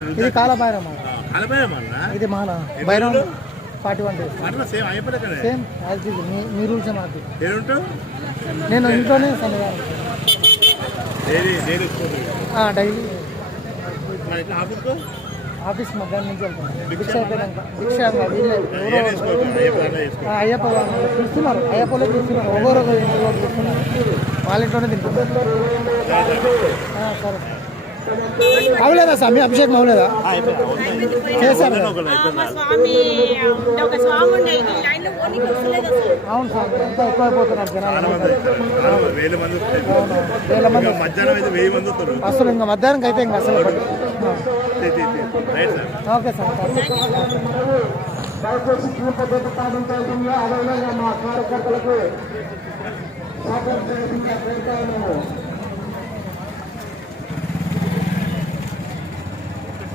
ఇది కాల బైరం ఇది మాన Bairam 41 days same as it is me rules మాకు నేను ఇంట్లోనే డైలీ ఆఫీస్ మధ్యాహ్నం నుంచి వెళ్తాను భిక్ష అయిపోయాక అయ్యప్ప చూస్తున్నారు అయ్యప్పలో చూస్తున్నారు ఒక్కొరు చూస్తున్నారు వాళ్ళ ఇంట్లోనే తింటున్నారు సరే అవలేదా స్వామి అభిషేకం అవలేదా చేశారు అవును స్వామి ఎంత ఎక్కువైపోతున్నారు జనాలు అసలు ఇంకా మధ్యాహ్నం అయితే ఇంకా అసలు ఓకే సార్ మా కార్యకర్తలకు